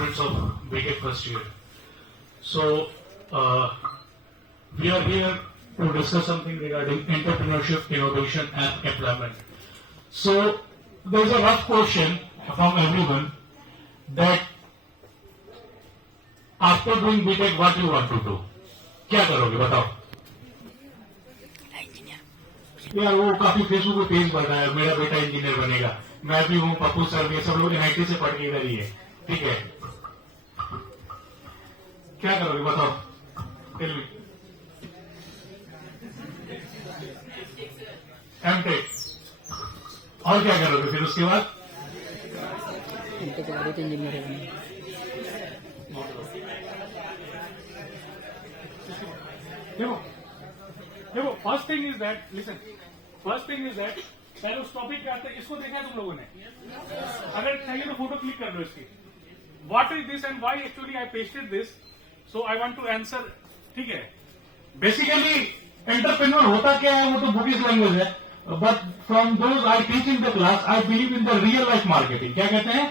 students of BTech first year. So, we are here to discuss something regarding entrepreneurship, innovation, and employment. So, there's a rough question from everyone that after doing BTech, what you want to do? क्या करोगे बताओ? यार वो काफी Facebook पे page बना है, मेरा बेटा इंजीनियर बनेगा, मैं भी हूँ, पप्पू सर, ये सब लोग NIT से पढ़ के इधर ही है, ठीक है? क्या करोगे बताओ? Tell me. एमटेक, और क्या करोगे फिर उसके बाद? इंजीनियर बनेगा। देखो first thing is that, listen, first thing is that पहले उस टॉपिक पे आते हैं, इसको देखा है तुम लोगों ने? अगर चाहिए तो फोटो क्लिक कर लो इसकी। What is this and why actually I pasted this, so I want to answer, ठीक है? बेसिकली एंटरप्रेन्योर होता क्या है वो तो बुकिश लैंग्वेज है, but from those I teach in the class I believe in the real life marketing. क्या कहते हैं?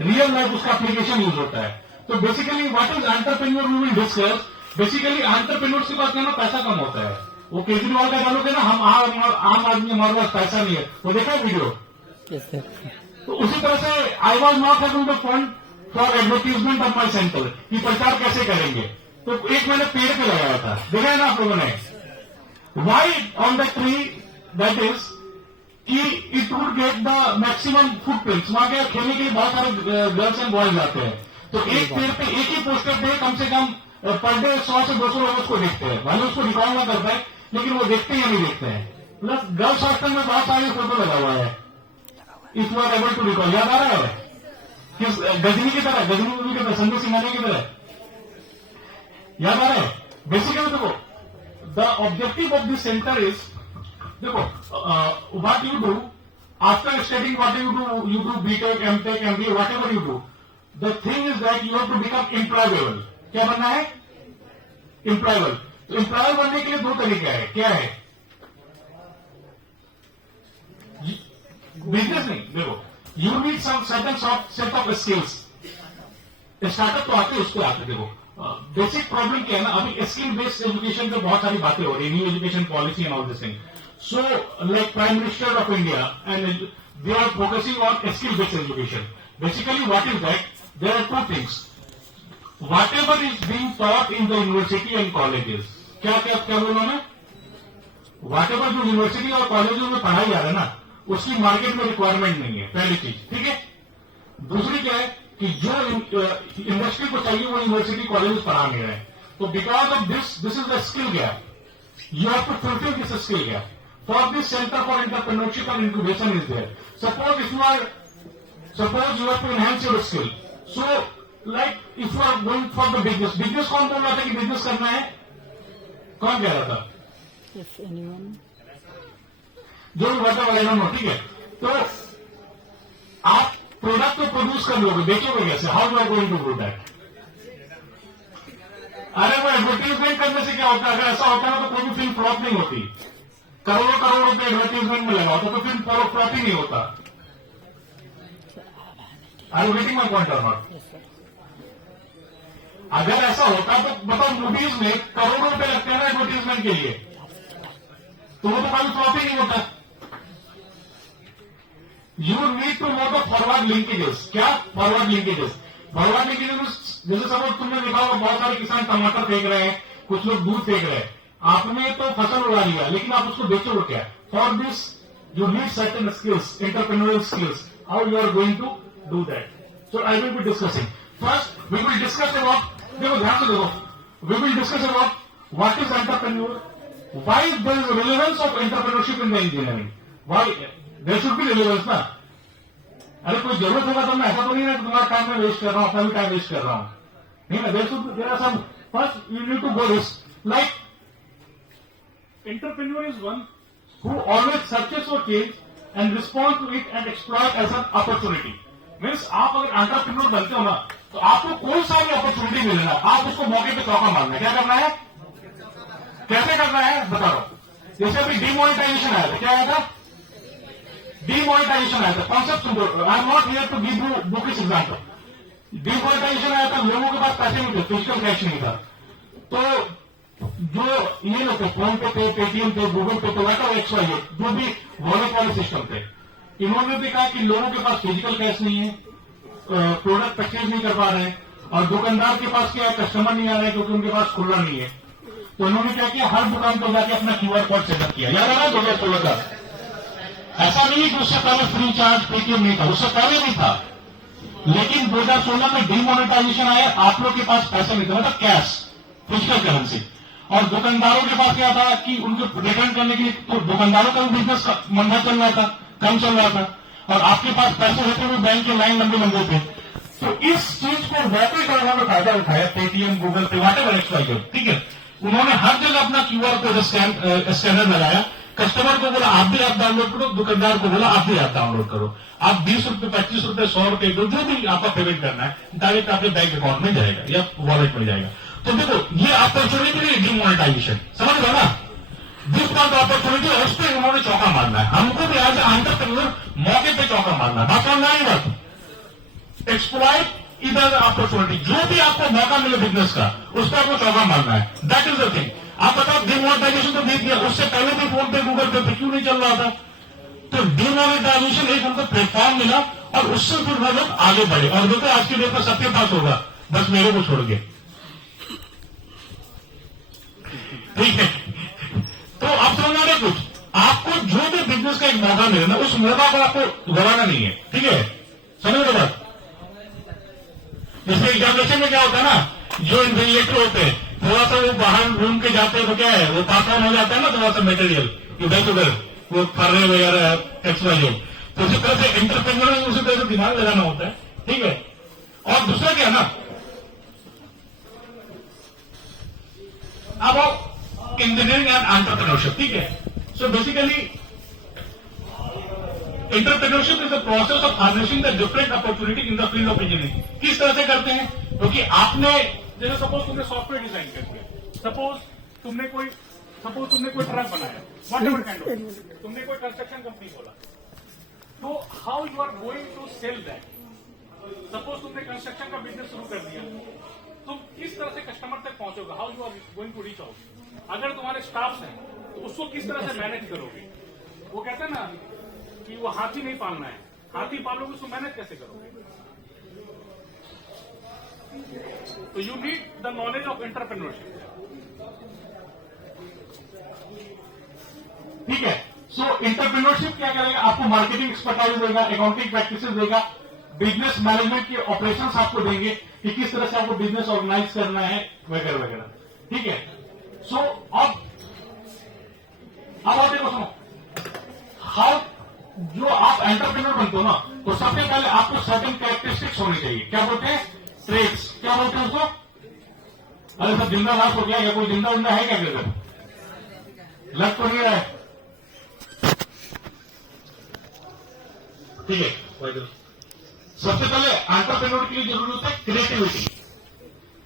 रियल लाइफ, उसका एप्लीकेशन यूज होता है। तो basically what is entrepreneur we will discuss. Basically entrepreneurs के पास क्या ना पैसा कम होता है। वो केजरीवाल का डालोगे ना, हम आम आदमी, हमारे पास पैसा नहीं है, वो देखा है वीडियो? तो उसी तरह से I was not having the fund for advertisement of my centre, कि प्रचार कैसे करेंगे, तो एक मैंने पेड़ पे लगाया था, देखा है ना आप लोगों ने? Why on the tree, that is कि it would get the maximum footprints. वहां के खेलने के लिए बहुत सारे गर्ल्स एंड बॉयज आते हैं, तो एक पेड़ पे एक ही पोस्टर पे कम से कम पर डे 100 से 200 लोग उसको देखते हैं। भले उसको रिकॉर्ड ना करता है, लेकिन वो देखते हैं या नहीं देखते हैं। प्लस गर्ल्स हॉस्टल में बहुत सारे फोटो लगा हुआ है, if you are able to recall. याद आ रहा है किस गजनी की तरह, गजनी मूवी की तरह, संजय सिंघानिया की तरह, याद आ रहा है? बेसिकली देखो, the objective of this centre is, देखो what you do after studying, what you do BTech, MTech, MBA, whatever you do, the thing is that you have to become employable. क्या बनना है? Employable. तो employer बनने के लिए दो तरीका है। क्या है? बिजनेस नहीं, देखो you need some certain set of skills. Startup तो आते उसको आते। देखो बेसिक प्रॉब्लम क्या है ना, अभी स्किल बेस्ड एजुकेशन पे बहुत सारी बातें हो रही है, new education policy and all this thing. So like prime minister of India and they are focusing on skill based education. Basically what is that? There are two things. Whatever is being taught in the university and colleges, क्या बोला मैं? Whatever जो university और colleges में पढ़ाई जा रहा है ना, उसकी मार्केट में रिक्वायरमेंट नहीं है, पहली चीज, ठीक है? दूसरी क्या है कि जो इंडस्ट्री को चाहिए वो यूनिवर्सिटी कॉलेजेस पढ़ा नहीं रहे। तो because of this is the skill gap, you have to fulfil this skill gap. For this centre for entrepreneurship and incubation is there. Suppose you have to enhance your skill, so like if you are going for the business कौन बोल रहा था कि business करना है? कौन कह रहा था? जो भी बता वाले ना, ठीक है? तो आप प्रोडक्ट को प्रोड्यूस कर लोगे, बेचोगे कैसे? How you are going to do that? अरे वो एडवर्टीजमेंट करने से क्या होता है? अगर ऐसा होता है तो कोई भी फिल्म फ्लॉप नहीं होती। करोड़ों करोड़ रुपए एडवर्टीजमेंट में लगा होता तो फिल्म फ्लॉप ही नहीं होता। I am getting my point और नॉट? अगर ऐसा होता तो बताओ, मूवीज में करोड़ों रुपए लगते हैं ना एडवर्टीजमेंट के लिए, तो वो तो कभी फ्लॉप ही नहीं होता। You need to know the forward linkages. क्या फॉरवर्ड लिंकेजेस? फॉरवर्ड लिंकेजेस जैसे सपोज तुमने देखा होगा, बहुत सारे किसान टमाटर फेंक रहे हैं, कुछ लोग दूध फेंक रहे हैं। आपने तो फसल उगा लिया, लेकिन आप उसको बेचोगे क्या? For this you need certain skills, entrepreneurial skills. How you are going to do that? So I will be discussing. First we will discuss about, देखो ध्यान से देखो, we will discuss about what is entrepreneur, why there is relevance of entrepreneurship in the engineering, why there should be relevance ना। अरे कोई जरूरत होगा तो मैं ऐसा तो नहीं है तुम्हारा टाइम में वेस्ट कर रहा हूं, अपना भी टाइम वेस्ट कर रहा हूं, नहीं ना? There are some, first you need to go this, like entrepreneur is one who always searches for change and respond to it and exploit as an opportunity. Means आप अगर एंटरप्रेन्योर बनते हो ना, तो आपको कोई सा भी अपॉर्चुनिटी मिलेगा, आप उसको मौके पे चौका मारना है। क्या करना है? कैसे करना है बता रहा हूं। जैसे अभी डिमोनेटाइजेशन आया था, क्या आया था? डिमोनेटाइजेशन आया था। Concept, I am not here to give you bookish example. Demonetisation demonetisation आया था, लोगों के पास पैसे नहीं थे, फिजिकल कैश नहीं था, तो जो ये लोग थे, फोन पे थे, पेटीएम थे, गूगल पे थे, वाटर XYZ, जो भी वॉलेट वाले सिस्टम थे, इन्होंने भी कहा कि लोगों के पास फिजिकल कैश नहीं है, प्रोडक्ट परचेज नहीं कर पा रहे हैं, और दुकानदार के पास क्या है, कस्टमर नहीं आ रहे क्योंकि उनके पास खुला नहीं है। तो इन्होंने क्या किया, हर दुकान पर जाके अपना QR कोड सेटअप किया। याद आ रहा है 2016 का? ऐसा नहीं है कि उससे पहले फ्री चार्ज पेटीएम नहीं था, उससे पहले नहीं था, लेकिन 2016 में डिमोनेटाइजेशन आया, आप लोग के पास पैसा नहीं था, मतलब कैश, फिजिकल करेंसी, और दुकानदारों के पास क्या था कि उनको रिटर्न करने के लिए, तो दुकानदारों का भी बिजनेस मंदा चल रहा था, कम चल रहा था, और आपके पास पैसे होते हुए बैंक के लाइन लंबे लंबे थे। तो इस चीज को वाकई का उन्होंने फायदा उठाया, पेटीएम, गूगल पे, व्हाटएवर XYZ, ठीक है। उन्होंने हर जगह अपना QR कोड स्कैनर लगाया, कस्टमर को बोला आप भी ऐप डाउनलोड करो, दुकानदार को बोला आप भी ऐप डाउनलोड करो, आप 20 रुपए, 25 रुपए, 100 रुपए दो, जो भी आपका पेमेंट करना है, डायरेक्ट आपके बैंक अकाउंट में जाएगा या वॉलेट में जाएगा। तो देखो, ये अपॉर्चुनिटी है डिमोनेटाइजेशन, समझ लो ना, दिस वॉज अपॉर्चुनिटी, और उस पर उन्होंने चौका मारना है। हमको भी एज एंटरप्रेन्योर मौके पे चौका मारना है, बात समझ आई बात। एक्सप्लॉइट इधर अपॉर्चुनिटी, जो भी आपको मौका मिले बिजनेस का, उस पर आपको चौका मारना है, दैट इज द थिंग। आप बताओ, डिमोनेटाइजेशन तो देख दिया, उससे पहले भी फोन पे, गूगल पे क्यों नहीं चल रहा था? तो डिमोनेटाइजेशन एक उनको प्लेटफॉर्म मिला, और उससे फिर वो लोग आगे बढ़े, और देखो आज की डेट में सबके पास होगा, बस मेरे को छोड़ के, ठीक है। तो आप समझना रहे कुछ, आपको जो भी बिजनेस का एक मौका मिले ना, उस मौका को आपको गवाना नहीं है, ठीक है, समझ लो बात। जैसे एग्जामिनेशन में क्या होता है ना, जो इन्विजिलेटर होते हैं, थोड़ा सा वो बाहर घूम के जाते हैं, तो क्या है, वो पास ऑन हो जाता है ना, थोड़ा सा मटेरियल इधर उधर, वो फर्रे वगैरह XYZ, तो उसी तरह से एंटरप्रेन्योर में उसी तरह से दिमाग लगाना होता है, ठीक है। और दूसरा क्या है ना, अब इंजीनियरिंग एंड एंटरप्रेन्योरशिप, ठीक है। So basically entrepreneurship is the process of harnessing the different opportunity in the field of engineering. किस तरह से करते हैं? क्योंकि आपने, जैसे सपोज तुमने सॉफ्टवेयर डिजाइन कर दिया, सपोज तुमने कोई ट्रक बनाया, व्हाटएवर काइंड ऑफ, तुमने कोई कंस्ट्रक्शन कंपनी खोला, तो how you are going to sell that? Suppose तुमने कंस्ट्रक्शन का बिजनेस शुरू कर दिया, तुम किस तरह से कस्टमर तक पहुंचोगे? How you are going to reach out? अगर तुम्हारे स्टाफ हैं तो उसको किस तरह से मैनेज करोगे? वो कहते हैं ना कि वो हाथी नहीं पालना है, हाथी पालोगे उसको मैनेज कैसे करोगे? तो you need the knowledge of entrepreneurship, ठीक है। सो एंटरप्रेन्योरशिप क्या करेगा? आपको मार्केटिंग एक्सपर्टाइज देगा, अकाउंटिंग प्रैक्टिसेस देगा, बिजनेस मैनेजमेंट के ऑपरेशंस आपको देंगे कि किस तरह से आपको बिजनेस ऑर्गेनाइज करना है, वगैरह वगैरह, ठीक है। सो अब आप देखो, सुनो, हाउ, जो आप एंटरप्रेन्योर बनते हो ना, तो सबसे पहले आपको सर्टेन कैरेक्टरिस्टिक्स होनी चाहिए। क्या बोलते हैं? ट्रेड्स। क्या बोलते हैं उसको? अरे सब जिंदा लाश हो गया, या कोई जिंदा उंदा है क्या? फिर लग तो नहीं रहा है, ठीक है। सबसे पहले एंटरप्रेन्योर के लिए जरूरी होता है क्रिएटिविटी।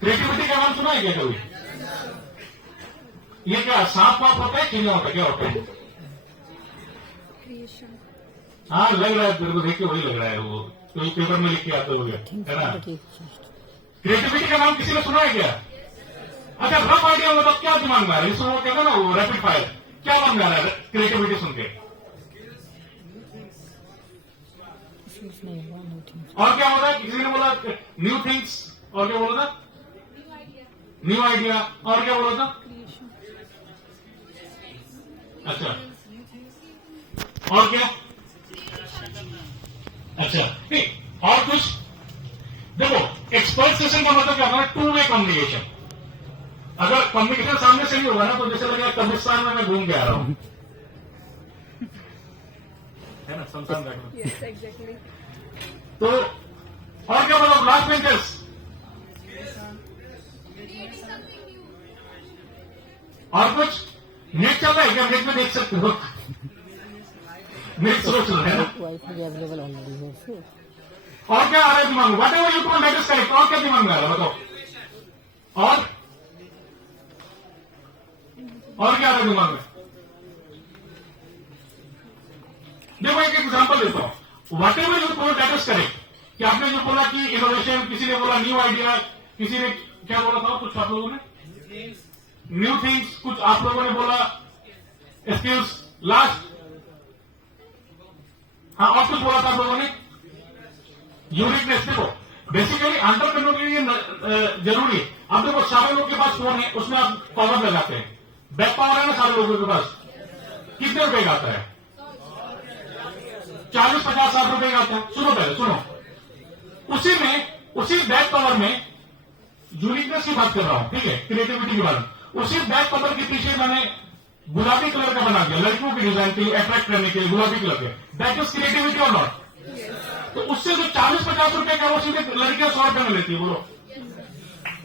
क्रिएटिविटी का नाम सुना है क्या कभी? ये क्या सांप वाप होता है, चिड़िया होता है, क्या होता है? हाँ, लग रहा है, मेरे को देख के वही लग रहा है, वो तो पेपर में लिख के आता हो गया, है ना। क्रिएटिविटी का नाम किसी ने सुना है क्या? अच्छा, रफ आइडिया मतलब क्या दिमाग में आ रहा है? इसको वो कहता है ना, वो रैपिड फायर, क्या मन में आ रहा है क्रिएटिविटी सुन के? और क्या हो रहा है? किसी ने बोला न्यू थिंग्स, और क्या बोला था? न्यू आइडिया, और क्या बोला था? अच्छा, और क्या? अच्छा, ठीक। और कुछ? देखो, एक्सपर्ट सेशन का मतलब क्या होता है? 2 वे कम्युनिकेशन। अगर कम्युनिकेशन सामने से ही होगा ना, तो जैसे लगेगा कब्रिस्तान में मैं घूम के आ रहा हूं, है ना, संसार में। Yes, exactly. तो और क्या बोला? लास्ट बेंचर्स, और कुछ? नेट चल रहा है क्या? नेट में देख सकते हो, नेट स्लो चल रहा है ना। वाईफाई अवेलेबल ऑलरेडी है फिर। और क्या आ रहा है दिमाग में? What ever you call that is correct. और क्या दिमाग में आ रहा है बताओ? और क्या आ रहा है दिमाग में? देखो, एक एग्जांपल देता हूं। What ever you call that is correct, कि आपने जो बोला कि इनोवेशन, किसी ने बोला न्यू आइडिया, किसी ने क्या बोला था कुछ आप लोगों ने, न्यू थिंग्स, कुछ आप लोगों ने बोला स्किल्स, लास्ट, हाँ और कुछ बोला था आप लोगों ने, यूनिकनेस। देखो बेसिकली एंटरप्रेन्योर के लिए जरूरी है। अब देखो सारे लोग के पास फोन है, उसमें आप कवर लगाते हैं, बैक पावर है ना सारे लोगों के पास, कितने रुपए का आता है? 40-50 रुपए का आता है। सुनो पहले सुनो, उसी बैक कवर में यूनिकनेस की बात कर रहा हूं, ठीक है, क्रिएटिविटी की बात। उसी बैक कवर के पीछे मैंने गुलाबी कलर का बना दिया, लड़कियों की डिजाइन के लिए अट्रैक्ट करने के लिए गुलाबी कलर के, दैट इज क्रिएटिविटी और नॉट? तो उससे जो 40-50 रुपए का वो सीधे लड़कियां 100 रुपए में लेती है, बोलो।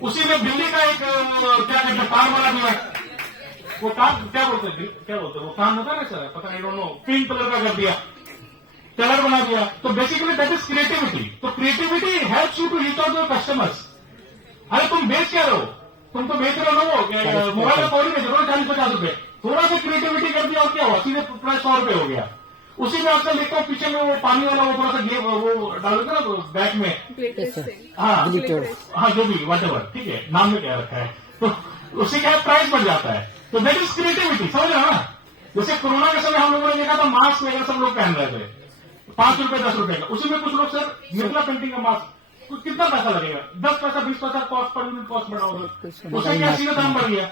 उसी में बिल्ली का एक क्या कहते हैं कान बना दिया, वो कान क्या बोलते हैं वो कान होता है ना सर, पता नहीं, डोंट नो, पिंक कलर का कर दिया, कलर बना दिया। तो बेसिकली दैट इज क्रिएटिविटी। तो creativity helps you to reach out your customers. अरे तुम बेच क्या रहे हो? तुम तो बेच रहे हो मोबाइल का कौन बेच रहे हो 40-50 रुपए, थोड़ा सा क्रिएटिविटी कर दिया और क्या हुआ, सीधे प्राइस 100 रुपए हो गया। उसी में आपका लिखता हूँ पीछे में वो पानी वाला वो थोड़ा सा वो डालोगे ना बैग में, हाँ जो भी वट एवर, ठीक है, नाम में क्या रखा है, तो उससे क्या प्राइस बढ़ जाता है। तो दैट इज क्रिएटिविटी, समझ रहे हो ना? जैसे कोरोना के समय हम लोगों ने देखा था मास्क वगैरह सब लोग पहन रहे थे, 5 रुपए 10 रुपए का, उसी में कुछ लोग सर मिथिला पेंटिंग का मास्क कितना पैसा लगेगा, 10 पैसा 20 पैसा कॉस्ट पर यूनिट कॉस्ट बढ़ा होगा, उससे क्या सीधा दाम बढ़ गया।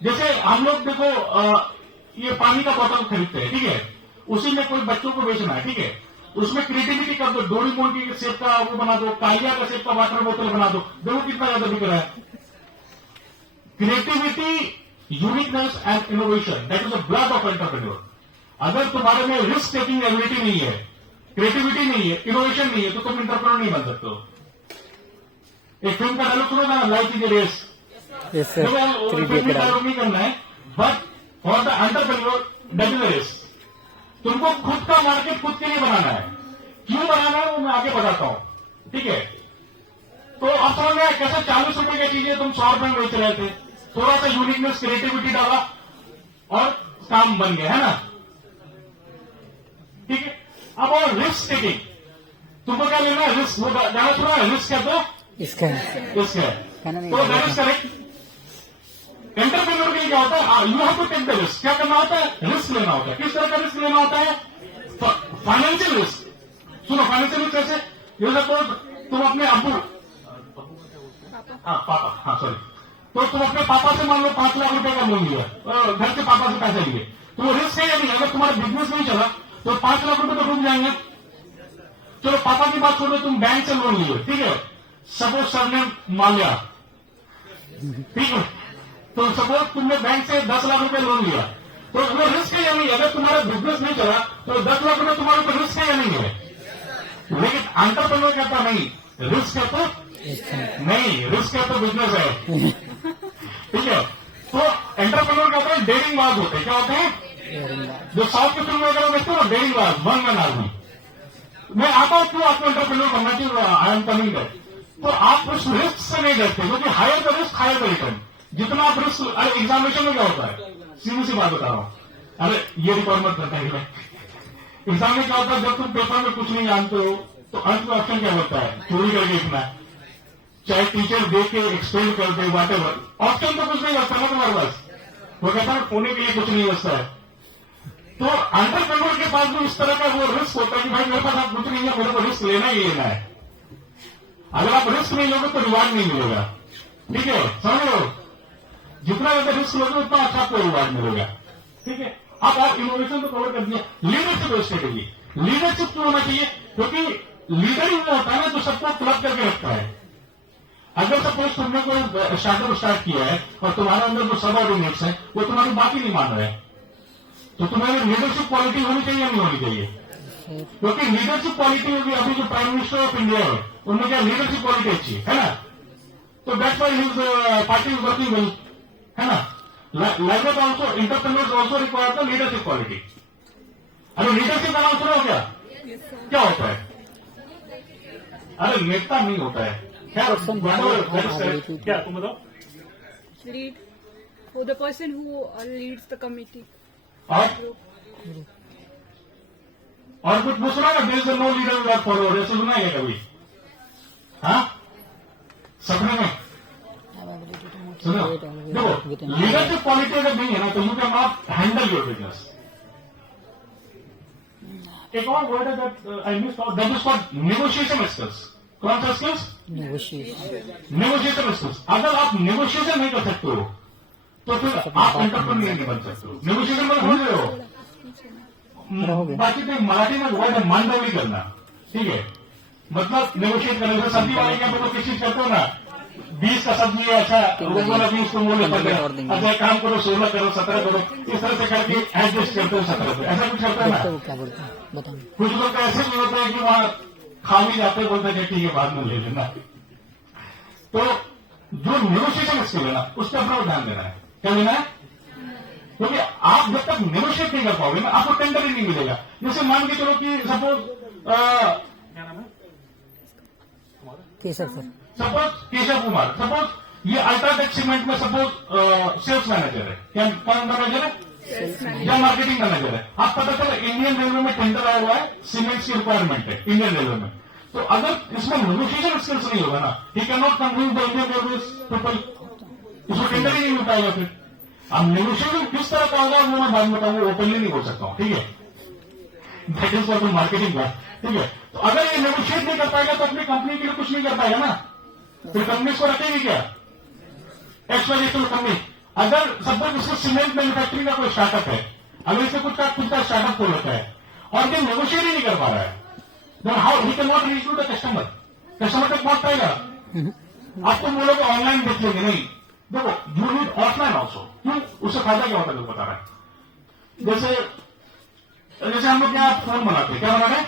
जैसे हम लोग देखो ये पानी का बोतल खरीदते हैं, ठीक है, उसी में कोई बच्चों को बेचना है, ठीक है, उसमें क्रिएटिविटी कर दो, डोरीमोन की शेप का वो बना दो, कालिया का शेप का वाटर बोतल बना दो, देखो कितना ज्यादा बिक रहा है। Creativity, uniqueness and innovation, that is the blood of entrepreneur. अगर तुम्हारे में रिस्क टेकिंग एबिलिटी नहीं है, क्रिएटिविटी नहीं है, इनोवेशन नहीं है, तो तुम एंटरप्रेन्योर नहीं बन सकते हो। एक फिल्म का डायलॉग सुनो ना, life is a race, dialogue नहीं करना है, but for the entrepreneur that is a race. तुमको खुद का मार्केट खुद के लिए बनाना है, क्यों बनाना है वो मैं आगे बताता हूं, ठीक है। तो अब समझ में कैसे 40 रुपए की चीजें तुम 100 रुपए में बेच रहे थे, थोड़ा सा यूनिकनेस क्रिएटिविटी डाला और काम बन गया, है ना, ठीक है। अब और रिस्क टेकिंग, तुमको क्या लेना है, रिस्क, वो जाना सुना है, रिस्क है तो इसका है, तो दैट इज करेक्ट। एंटरप्रेन्योर के लिए क्या होता है, you have to take the risk. क्या करना होता है, रिस्क लेना होता है। किस तरह का रिस्क लेना होता है, फाइनेंशियल रिस्क। सुनो फाइनेंशियल रिस्क कैसे, ये सपोज तुम अपने पापा सॉरी, तो तुम अपने पापा से मान लो 5 लाख रुपए का लोन लिया, घर के पापा से पैसे लिए, तो वो रिस्क है या नहीं? अगर तुम्हारा बिजनेस नहीं चला तो 5 लाख रुपए तो डूब जाएंगे। चलो पापा की बात छोड़ो, तुम बैंक से लोन लिए, ठीक है, सपोज सर ने मांगा, ठीक है, तो सपोज तुमने बैंक से 10 लाख रुपए लोन लिया, तो वो रिस्क है या नहीं? अगर तुम्हारा बिजनेस नहीं चला तो 10 लाख रुपए तुम्हारे ऊपर रिस्क है या नहीं है? लेकिन एंटरप्रेन्योर कहता नहीं, रिस्क है तो नहीं, रिस्क है तो बिजनेस है, ठीक है। तो एंटरप्रेन्योर कहता है डेयरिंग बाज होते हैं, क्या होते हैं, जो साउथ की फिल्म वगैरह देखते हो, डेयरिंग बाज, वन मैन आर्मी। मैं आता हूं क्यों आपको एंटरप्रेन्योर बनना चाहिए, आई एम कमिंग दैट। तो आप उस रिस्क से नहीं डरते, क्योंकि higher the risk higher the return. जितना आप रिस्क, अरे एग्जामिनेशन में क्या होता है, सीधी सी बात बता रहा हूं, अरे ये रिक्वायरमेंट करता है एग्जाम में क्या होता है, जब तुम पेपर में कुछ नहीं जानते हो तो अंत में ऑप्शन क्या होता है, चोरी करके लिखना, चाहे टीचर देख के एक्सप्लेन कर दे, वॉट एवर, ऑप्शन तो कुछ नहीं बचता ना तुम्हारे पास, वो कहता है होने के लिए कुछ नहीं बचता है। तो एंटरप्रेन्योर के पास भी इस तरह का वो रिस्क होता है कि भाई मेरे पास आप कुछ नहीं है, मेरे को रिस्क लेना ही लेना है। अगर आप रिस्क नहीं लोगे तो रिवार्ड नहीं मिलेगा, ठीक है, समझ लो, जितना ज्यादा रिस्क लोगे उतना अच्छा आपको रिवार्ड मिलेगा, ठीक है। अब आप इनोवेशन तो कवर कर दिया, लीडरशिप स्ट्रेटेजी, लीडरशिप क्यों होना चाहिए, क्योंकि लीडर ही वो होता है ना जो सबको क्लब करके रखता है। अगर सपोज तुमने कोई स्टार्टअप स्टार्ट किया है और तुम्हारे अंदर जो सबऑर्डिनेट्स है वो तुम्हारी बात ही नहीं मान रहे, तो तुम्हारी लीडरशिप क्वालिटी होनी चाहिए या नहीं होनी चाहिए? क्योंकि लीडरशिप क्वालिटी होगी, अभी जो प्राइम मिनिस्टर ऑफ इंडिया है उनमें क्या लीडरशिप क्वालिटी अच्छी है ना, तो that's why his party is working well, है ना। Like that also entrepreneurs also require the leadership quality. अरे लीडरशिप का नाम सुना हो क्या होता है? अरे नेता नहीं होता है, क्या तुम बताओ? Lead, who the person who leads the committee. और कुछ वो सुना ना, there is no leader without follower, ऐसे सुना है कभी? हाँ, सपने में सुनो, देखो लीडरशिप क्वालिटी अगर नहीं है ना तो you can not handle your business. एक और वर्ड है that I miss that is called negotiation skills. कौन सा स्किल्स? Negotiation skills. अगर आप नेगोशिएशन नहीं कर सकते हो तो फिर आप एंटरप्रेन्योर नहीं बन सकते हो। नेगोशिएशन में हो रहे हो, बाकी तो मराठी में वर्ड है मांडवली करना, ठीक है, मतलब नेगोशिएट करने से। सब्जी वाले क्या तो किस चीज करते हो ना, 20 का सब्जी है, अच्छा लोगों ने 20 को मूल्य कर दिया, अच्छा काम करो 16 करो 17 करो, इस तरह से करके एडजस्ट करते हो 17 पे, ऐसा कुछ करता है ना। क्या बोलते हैं बताओ। कुछ लोग ऐसे भी होते हैं कि वहां खा भी जाते बोलते हैं ठीक है बाद में ले लेना। तो जो नेगोशिएशन स्किल है ना उस पर अपना ध्यान देना है। क्या लेना है? क्योंकि आप जब तक नेगोशिएट नहीं कर पाओगे ना आपको टेंडर ही नहीं मिलेगा। जैसे मान के चलो कि सपोज क्या नाम है Kesar sir, suppose Keshav Kumar, suppose ये अल्ट्राटेक सीमेंट में सपोज सेल्स मैनेजर है, क्या मैनेजर है या मार्केटिंग मैनेजर है। आप पता चला इंडियन रेलवे में टेंडर आया हुआ है, सीमेंट की रिक्वायरमेंट है इंडियन रेलवे में। तो अगर इसमें नेगोशिएशन स्किल्स नहीं होगा ना, ही can not convince the Indian railway people, उसको टेंडर ही नहीं मिल पाएगा। फिर अब नेगोशिएशन किस तरह का होगा वो मैं बाद में बताऊंगा, ओपनली नहीं बोल सकता हूं, ठीक है, that is for the marketing का, ठीक है। तो अगर ये नेगोशिएट नहीं कर पाएगा तो अपनी कंपनी के लिए कुछ नहीं कर पाएगा ना, फिर कंपनी को रखेगी क्या? XYZ company. अगर सपोज इसको सीमेंट मैन्युफैक्चरिंग का कोई स्टार्टअप है, अगर इसे कुछ खुद का स्टार्टअप खोल रखा है और ये नेगोशिएट ही नहीं कर पा रहा है, then how he can not reach to the customer, customer तक पहुंच पाएगा? आप तो बोलोगे ऑनलाइन देख लेंगे, नहीं, देखो यू नीड ऑफलाइन ऑल्सो। क्यों? उससे फायदा क्या होता है बता रहा है। जैसे हम लोग क्या फोन बनाते हैं, क्या बना रहे हैं?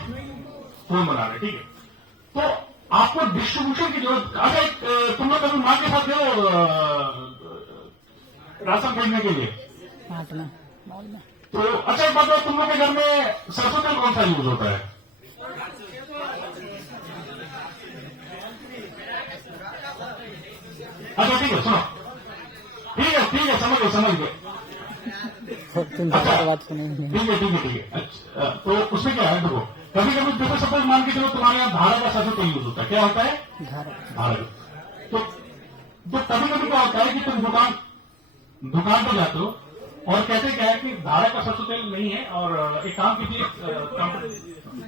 फोन बना रहे, ठीक है। तो आपको डिस्ट्रीब्यूशन की जरूरत, अगर तुम लोग कभी मां के साथ गए राशन खरीदने के लिए तो अच्छा एक बात बताओ, तुम लोग के घर में सरसों तेल कौन सा यूज होता है? अच्छा ठीक है, सुनो, ठीक है समझ गए तुम बात सुनेंगे। ठीक है। अच्छा, तो उसमें क्या है, देखो कभी कभी देखो सपोज मान के चलो तुम्हारे यहाँ धारा का सरसों तेल यूज होता है, क्या होता है? धारा। तो कभी कभी क्या होता है कि तुम दुकान पर जाते हो और कहते क्या है कि धारा का सरसों तेल नहीं है, और एक काम कीजिए,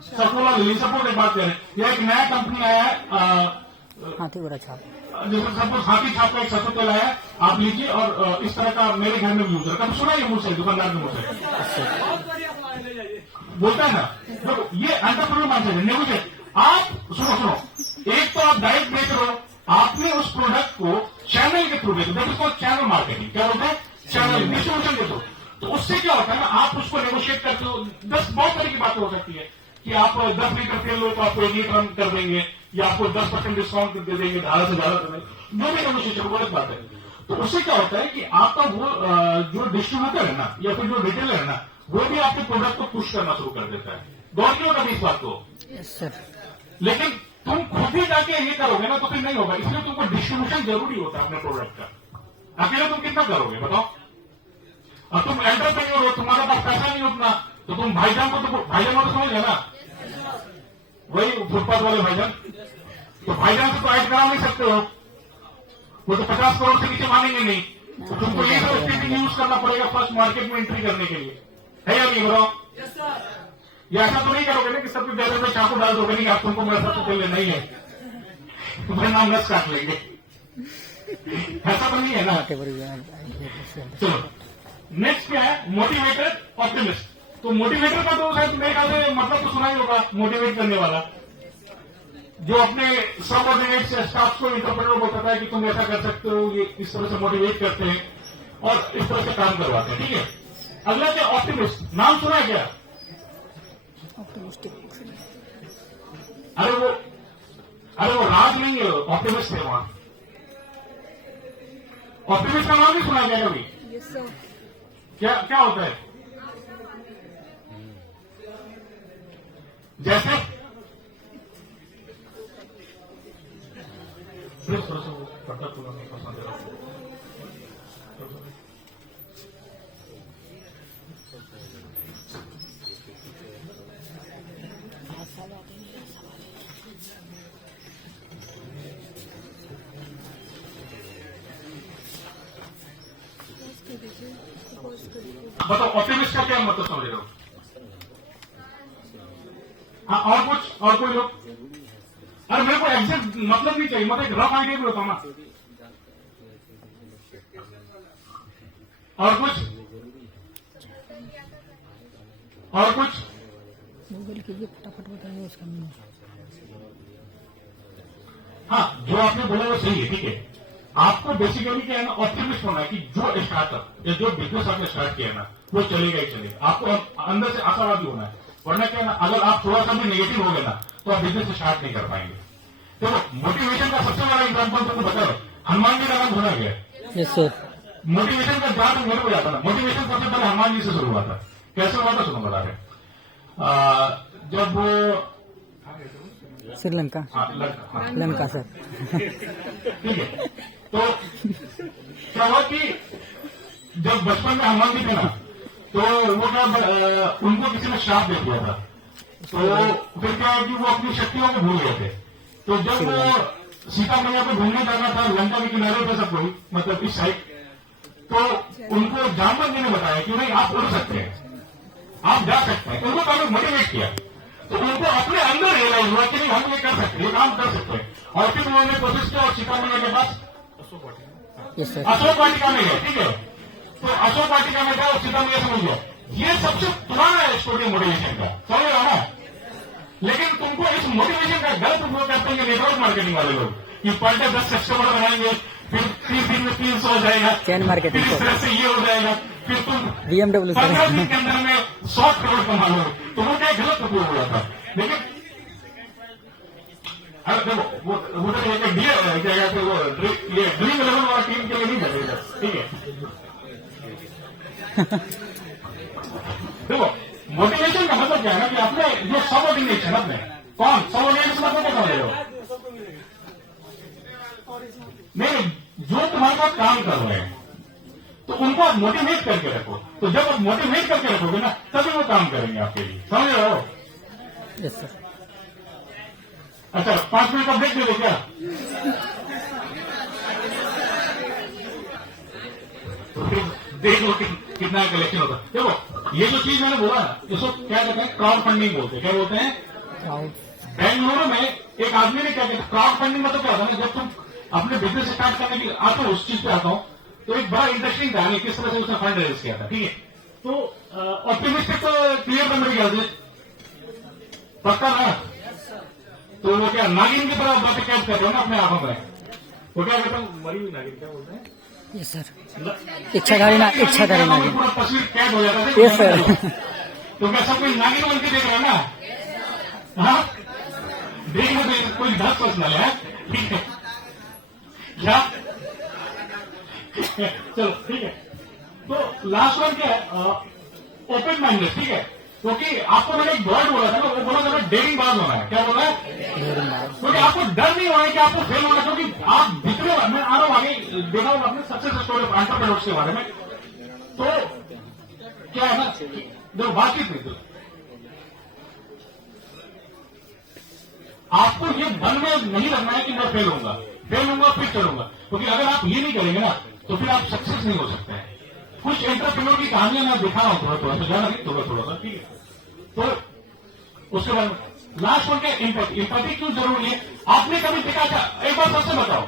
सफोला ले लीजिए, सपोज एक बात करें, या एक नया कंपनी आया है हाथी घोड़ा छाप, जैसे सपोज हाथी छाप का एक सरसों तेल आया है, आप लीजिए और इस तरह का मेरे घर में यूज है। कभी सुना ये मुझ से, दुकानदार के मुझ से बोलता है ना, देखो ये एंटरप्रेन्योर माइंडसेट है, नेगोशिएट। आप सुनो, एक तो आप डायरेक्ट बेच रहे हो, आपने उस प्रोडक्ट को चैनल के थ्रू बेचो, that is called channel marketing. क्या बोलते हैं? चैनल डिस्ट्रीब्यूशन देते हो। तो उससे क्या होता है ना, आप उसको नेगोशिएट करते हो। 10 बहुत तरह की बातें हो सकती है कि आप 10 लीटर तेल लो तो आपको 1 लीटर कर देंगे, या आपको 10% डिस्काउंट दे देंगे, धारा से ज्यादा कर देंगे, जो भी नेगोशिएशन गलत बात है। तो उससे क्या होता है कि आपका वो जो डिस्ट्रीब्यूटर है ना या फिर जो रिटेलर है ना, वो भी आपके प्रोडक्ट को पुश करना शुरू कर देता है। गौर क्यों कभी इस बात को? लेकिन तुम खुद ही जाके ये करोगे ना तो फिर नहीं होगा, इसलिए तुमको डिस्ट्रीब्यूशन जरूरी होता है अपने प्रोडक्ट का। अकेले तुम कितना करोगे बताओ? अब तुम एंटरप्रेन्योर हो, तुम्हारे पास पैसा नहीं उतना, तो तुम भाईजान को तो समझ लेना, वही फुटपाथ वाले भाईजान, तो भाईजान से तो ऐड करा नहीं सकते हो, वो तो 50 करोड़ से नीचे मानेंगे नहीं। तो तुमको ये सब स्ट्रेटेजी यूज करना पड़ेगा फर्स्ट मार्केट में एंट्री करने के लिए, है या नहीं बताओ? ये ऐसा तो नहीं करोगे ना कि सबके बैनर में चाकू डाल दोगे, नहीं आप तुमको मेरा सबसे पहले नहीं है, तुम्हारे नाम नस काट लेंगे, ऐसा तो नहीं है ना। चलो नेक्स्ट क्या है? Motivated optimist. तो मोटिवेटर का तो शायद मेरे ख्याल से मतलब तो सुना ही होगा, मोटिवेट करने वाला, जो अपने सबऑर्डिनेट स्टाफ को इंटरप्रेटर को बताता है कि तुम ऐसा कर सकते हो, ये इस तरह से मोटिवेट करते हैं और इस तरह से काम करवाते हैं, ठीक है। अगला क्या? ऑप्टिमिस्ट। नाम सुना है क्या? अरे वो राज नहीं है, ऑप्टिमिस्ट है वहां। ऑप्टिमिस्ट का नाम नहीं सुना गया कभी? Yes sir. क्या होता है? जैसे पता पसंद है। बताओ ऑप्टिमिस्ट का क्या मतलब समझ रहे हो? हाँ, और कुछ, और कोई लोग? अरे मेरे को एग्जैक्ट मतलब नहीं चाहिए, मतलब एक रफ आइडिया भी होता ना। और कुछ, और कुछ? गूगल कीजिए, फटाफट बताइए उसका मीनिंग। हाँ, जो आपने बोला वो सही है, ठीक है। आपको बेसिकली क्या है ना, ऑप्टिमिस्ट होना है कि जो स्टार्टअप या जो बिजनेस आपने स्टार्ट किया ना वो चलेगा ही चलेगा। आपको अंदर से आशावादी होना है, वरना क्या है ना, अगर आप थोड़ा सा भी नेगेटिव हो गए ना तो आप बिजनेस स्टार्ट नहीं कर पाएंगे। तो मोटिवेशन का सबसे बड़ा एग्जाम्पल तुमको बताओ, हनुमान जी का नाम सुना गया। Yes sir. मोटिवेशन का जहां तक मेरे को जाता ना, मोटिवेशन सबसे पहले हनुमान जी से शुरू हुआ था। कैसे हुआ था सुनो बता रहे। जब वो श्रीलंका, लंका सर। ठीक है, तो क्या हुआ कि जब बचपन में हनुमान जी थे ना, तो वो क्या उनको किसी ने श्राप दे दिया था। तो फिर क्या है कि वो अपनी शक्तियों को भूल गए थे। तो जब वो सीता मैया को ढूंढने जाना था लंका के किनारे पे सब कोई, मतलब इस साइड, तो उनको जामवंत जी ने बताया कि नहीं आप उड़ सकते हैं, आप जा सकते हैं। उनको काफी मोटिवेट किया। तो उनको अपने अंदर रियलाइज हुआ कि नहीं हम ये कर सकते हैं, ये काम कर सकते हैं। और फिर उन्होंने कोशिश किया और सीता मैया के पास यस सर। अशोक वाटिका में गए, ठीक है। तो अशोक वाटिका में गया और सीता मैया समझ गया। ये सबसे पुराना स्टोरी मोटिवेशन का, समझ रहा ना। लेकिन तुमको इस मोटिवेशन का गलत उपयोग करते हैं नेटवर्क मार्केटिंग वाले लोग कि पर डे 10 कस्टमर बनाएंगे, फिर 30 दिन में 300 हो जाएगा, चैन मार्केटिंग फिर इस तरह से ये हो जाएगा, फिर तुम BMW 15 दिन के अंदर में 100 करोड़ कमा लो। तो वो क्या गलत उपयोग हुआ था। लेकिन अरे देखो वो तो एक क्या कहते हैं वो ये ड्रीम 11 वाला टीम के लिए नहीं चलेगा, ठीक है। देखो मोटिवेशन का मतलब क्या है ना कि अपने जो सबऑर्डिनेशन अपने कौन सबऑर्डिनेशन मतलब क्या समझ रहे हो? नहीं, जो तुम्हारे पास काम कर रहे हैं तो उनको आप मोटिवेट करके रखो। तो जब आप मोटिवेट करके रखोगे ना तभी वो काम करेंगे आपके लिए, समझ रहे हो? Yes sir. अच्छा 5 मिनट का ब्रेक दे दो क्या? तो फिर देख लो कितना कलेक्शन होता है। देखो ये जो चीज मैंने बोला ना इसको क्या कहते हैं, क्राउड फंडिंग बोलते हैं। क्या बोलते हैं? बेंगलुरु में एक आदमी ने क्या कहते क्राउड फंडिंग मतलब क्या होता है, जब तुम अपने बिजनेस स्टार्ट करने की आता हूँ उस चीज पे आता हूँ, तो एक बड़ा इंटरेस्टिंग कहानी किस तरह से उसने फंड रेज किया था, ठीक है। तो ऑप्टिमिस्टिक तो क्लियर था मेरे ख्याल से, पक्का ना। तो वो क्या नागिन की तरह बातें कैद कर रहे हो ना अपने आंखों में, वो क्या कहता हूँ मरी हुई नागिन, क्या बोलते हैं? Yes sir. इच्छाधारी नागिन। पूरा तस्वीर कैद हो जाता है। Yes sir. तो क्या सब कोई नागिन बन के देख रहा है ना? हाँ, देखना तो कोई 10 पर्सनल है, ठीक है क्या? चलो ठीक है। तो लास्ट वन क्या है, ओपन माइंडेड, ठीक है। क्योंकि आपको मैंने एक वर्ड बोला था ना, वो बोला था डेयरिंग बाज होना है। क्या बोला है? क्योंकि आपको डर नहीं होना है कि आपको फेल होना, क्योंकि आप जितने मैं आ रहा हूं आगे देखा हूं अपने सक्सेस स्टोरी ऑफ एंटरप्रेन्योर्स के बारे में। तो क्या है ना, जो बातचीत नहीं थी, आपको ये मन में नहीं रखना है कि मैं फेल होऊंगा फिर चलूंगा। क्योंकि अगर आप ये नहीं करेंगे ना तो फिर आप सक्सेस नहीं हो सकते हैं। कुछ एंटरप्रेन्योर की कहानियां मैं दिखा रहा हूं थोड़ा थोड़ा, तो ज्यादा नहीं थोड़ा सा, ठीक है। तो उसके बाद लास्ट वन क्या, इंपैथी क्यों जरूरी है? आपने कभी देखा था, एक बार सबसे बताओ,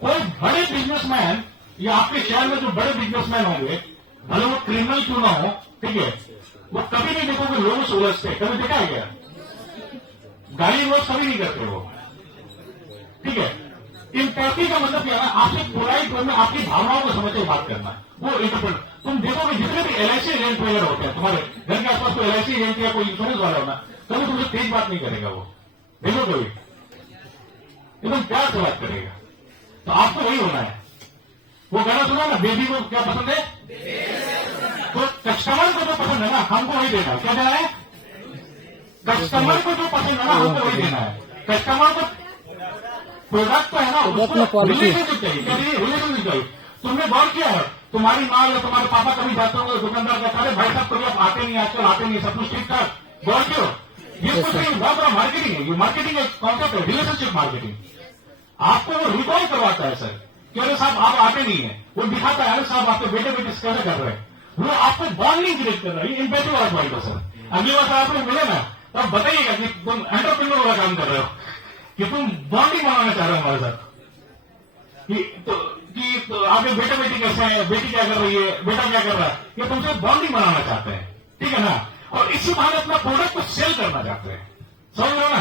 कोई बड़े बिजनेसमैन या आपके शहर में जो बड़े बिजनेसमैन होंगे, भले वो क्रिमिनल क्यों ना हो, ठीक है, वो कभी नहीं देखोगे लोगों से उलझते, कभी देखा है क्या? गाली रोज कभी नहीं करते वो, ठीक है। इंपैथी का मतलब क्या है? आपसे पोलाइट में आपकी भावनाओं को समझ के बात करना, वो इंटरप्रेट। तुम देखोगे जितने भी LIC एजेंट ट्रेडर होते हैं, तुम्हारे घर के आसपास कोई LIC एजेंट या कोई इंश्योरेंस वाला होना, कभी तुमसे तेज बात नहीं करेगा वो, देखो कोई एकदम प्यार से बात करेगा। तो आपको वही होना है। वो गाना सुना ना, बेबी को क्या पसंद है, तो कस्टमर को जो पसंद है ना हमको वही देना है। क्या देना है? कस्टमर को जो पसंद है ना हमको वही देना है। कस्टमर को प्रोडक्ट तो है ना, उसको रिलेशनशिप चाहिए। क्या चाहिए? रिलेशनशिप चाहिए। तुमने गौर किया है, तुम्हारी माँ या तुम्हारे पापा कभी जाते होंगे दुकानदार कहता है भाई साहब कभी आप आते नहीं, आजकल आते नहीं, सब कुछ ठीक ठाक, गौर क्यों? ये कुछ नहीं, बहुत बड़ा मार्केटिंग है। ये मार्केटिंग एक कॉन्सेप्ट है, रिलेशनशिप मार्केटिंग। आपको वो रिकॉल करवाता है सर कि अरे साहब आप आते नहीं है, वो दिखाता है अरे साहब आपके बेटे बेटे कैसे कर रहे हैं, वो आपको बॉन्डिंग क्रिएट कर रहा है, एम्पैथी वाला पॉइंट है सर। अगली बार आप लोग मिले ना तो आप बताइएगा कि तुम एंटरप्रेन्योर वाला काम कर रहे हो, कि तुम बॉन्डिंग बनाना चाह रहे हो हमारे साथ, कि आपके बेटा बेटी कैसे है, बेटी क्या कर रही है, बेटा क्या कर रहा है, ये तुमसे बॉन्डिंग बनाना चाहते हैं, ठीक है ना। और इसी बहाने अपना प्रोडक्ट को सेल करना चाहते हैं, समझ लो ना।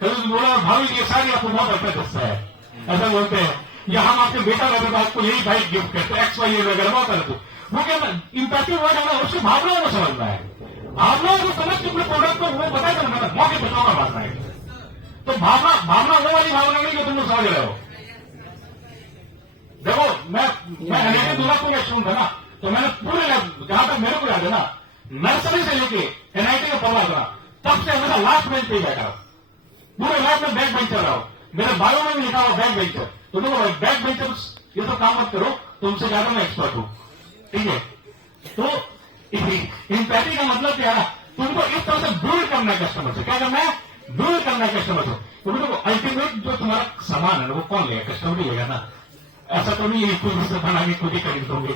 कभी बोला भाभी ये सारी आपको बहुत अच्छा हिस्सा है, ऐसा बोलते हैं, या हम आपके बेटा रहते तो आपको यही बाइक गिफ्ट करते हैं, एक्स वाई वगैरह बहुत करते। वो क्या इंपैक्टिव वर्ड है ना, उसकी भावनाओं को समझना है, भावनाओं को समझ के अपने प्रोडक्ट को वो बताया करना, मौके पे चौका मारना है। तो भावना वो वाली भावना नहीं जो तुम लोग समझ रहे हो। देखो मैं दूल्हा को स्टूडेंट था ना, तो मैंने पूरे जहां तक मेरे को याद है ना, नर्सरी से लेके एनआईटी का पढ़ा था, तब से हमेशा लास्ट बेंच पे बैठा, पूरे लाइफ में बैक बेंचर रहा हूं। मेरे बायो में भी लिखा हुआ बैक बेंचर। तो देखो बैक बेंचर ये सब काम मत करो, तुमसे ज्यादा मैं एक्सपर्ट हूं, ठीक है। तो इंपैथी का मतलब क्या है, तुमको इस तरह से बिल्ड करना है कस्टमर से, क्या करना है, बिल्ड करना है कस्टमर से। तो देखो अल्टीमेट जो तुम्हारा सामान है वो कौन लेगा, कस्टमर ही लेगा ना। ऐसा तो नहीं है खुद से बना के खुद ही खरीद दोगे।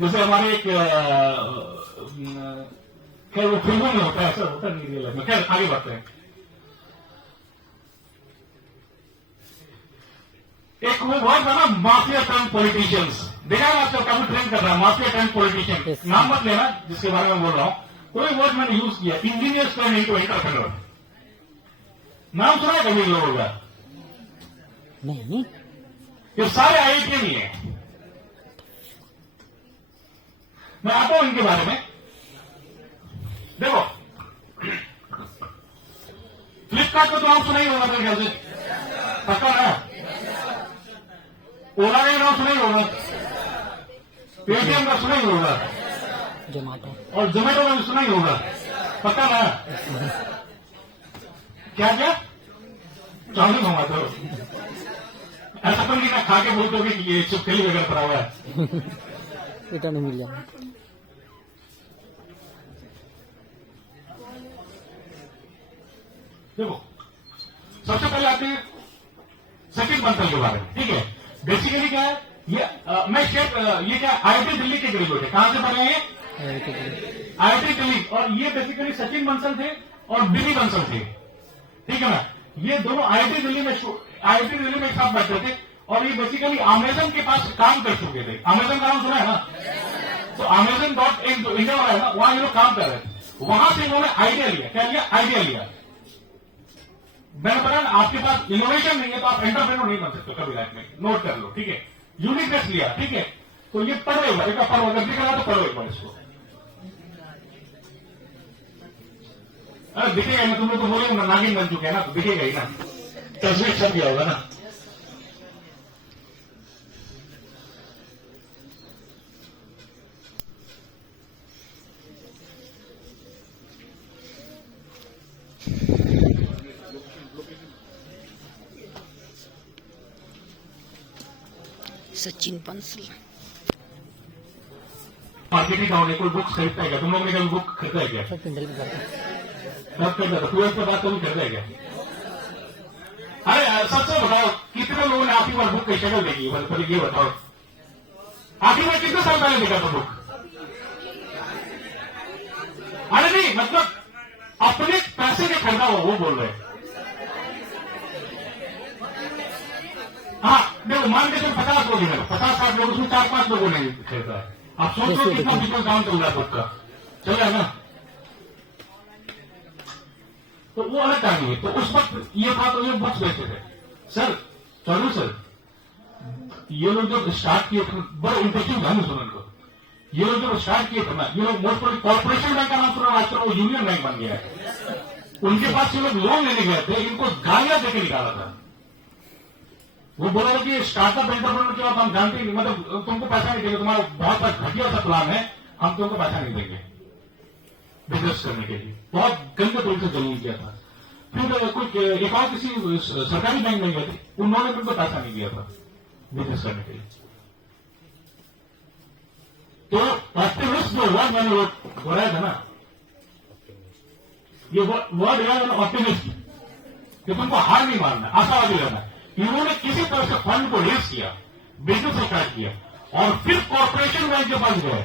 जैसे हमारे एक खैर वो फिल्मों में होता है, ऐसा होता नहीं रियल लाइफ में। खैर आगे बढ़ते हैं। एक वो वर्ड था ना, माफिया टर्न पॉलिटिशियंस, देखा है आपको काफी ट्रेंड कर रहा है, माफिया टर्न पॉलिटिशियन। नाम मत लेना जिसके बारे में बोल रहा हूं, कोई वर्ड मैंने यूज किया, इंजीनियर्स टर्न इनटू एंटरप्रेन्योर। नाम सुना है कभी लोगों का? नहीं, ये सारे आईआईटी नहीं है। मैं आता हूं इनके बारे में। देखो फ्लिपकार्ट को तो नाम सुना ही होगा मेरे ख्याल से, पक्का है। ओला का नाम सुना ही होगा, पेटीएम का सुना ही होगा, जोमेटो और जोमेटो का भी सुना ही होगा, पक्का ना। क्या क्या चाउमीन मंगाते हो, ऐसा तो नहीं ना खा के बोलते हो कि ये चिपकली वगैरह पड़ा हुआ है। रिटर्न मिल जाएगा। देखो सबसे पहले आते हैं सचिन बंसल के बारे में, ठीक है। बेसिकली क्या है ये, मैं ये क्या आईआईटी दिल्ली के ग्रेजुएट है। कहां से पढ़े हैं? आईआईटी दिल्ली। और ये बेसिकली सचिन बंसल थे और बिनी बंसल थे, ठीक है ना। ये दोनों आईआईटी दिल्ली में एक साथ बैठे थे, और ये बेसिकली अमेजन के पास काम कर चुके थे। अमेजन का नाम सुना है ना, तो Amazon.in जो इंडिया वाला है ना, वहां ये लोग काम कर रहे थे। वहां से इन्होंने आइडिया लिया, क्या लिया? आइडिया लिया। मैंने बताया ना, आपके पास इनोवेशन नहीं है तो आप एंटरप्रेन्योर नहीं बन सकते कभी लाइफ में, नोट कर लो, ठीक है। यूनिकनेस लिया, ठीक है। तो ये पढ़ो एक बार, एक पढ़ो, अगर दिख रहा तो पढ़ो एक बार इसको। अरे दिखेगा ना, तुम लोग तो बोले नागिन बन चुके हैं ना, तो दिखेगा ही ना, तस्वीर छप गया होगा ना। सचिन बंसल मार्केटिंग डाउन है, कोई बुक खरीदता है क्या? तुम लोगों ने कभी बुक खरीदा है क्या? सब पिंडल में करता सब खरीदा था, 12th के बाद कभी खरीदा है क्या? अरे सबसे बताओ, कितने लोगों ने आखिरी बार बुक की शक्ल देखी है? मतलब ये बताओ, आखिरी बार कितने साल पहले देखा था बुक? अरे नहीं, मतलब अपने पैसे के खरीदा हुआ वो बोल रहे हैं। हाँ देखो, मान के तुम 50 लोग हैं, 50-60 लोग, उसमें 4-5 लोगों ने खरीदा है। आप सोच लो कितना बिजनेस काम चल रहा है बुक का, चल रहा है ना। तो वो अलग कहानी है। तो उस वक्त ये था, तो ये बुक्स बेचते थे सर। चलो सर, ये लोग जब स्टार्ट किए थे, बड़ा इंटरेस्टिंग था सुनने को। ये लोग जब स्टार्ट किए थे ना, ये लोग मोस्ट प्रोबेबली कॉर्पोरेशन बैंक का नाम सुना, आजकल वो यूनियन बैंक बन गया है। उनके पास ये लोग लोन लेने गए थे, इनको गालियां देके निकाला था। वो बोला कि स्टार्टअप एंटरप्रेन्योर के बाद हम जानते ही नहीं, मतलब तुमको पैसा नहीं देंगे, तुम्हारा बहुत सारा घटिया सा प्लान है, हम तुमको पैसा नहीं देंगे बिजनेस करने के लिए। बहुत गंदे तरीके से जमीन किया था। फिर कोई एक और किसी सरकारी बैंक में गए थे, उन्होंने तुमको पैसा नहीं दिया था बिजनेस करने के लिए। तो ऑप्टिमिस्ट जो वर्ड मैंने बोला था ना, ये वर्ड है ऑप्टिमिस्ट, कि तुमको हार नहीं मारना, आशावादी रहना। इन्होंने किसी तरह से फंड को रेज किया, बिजनेस स्टार्ट किया, और फिर कॉर्पोरेशन बैंक के पास गए,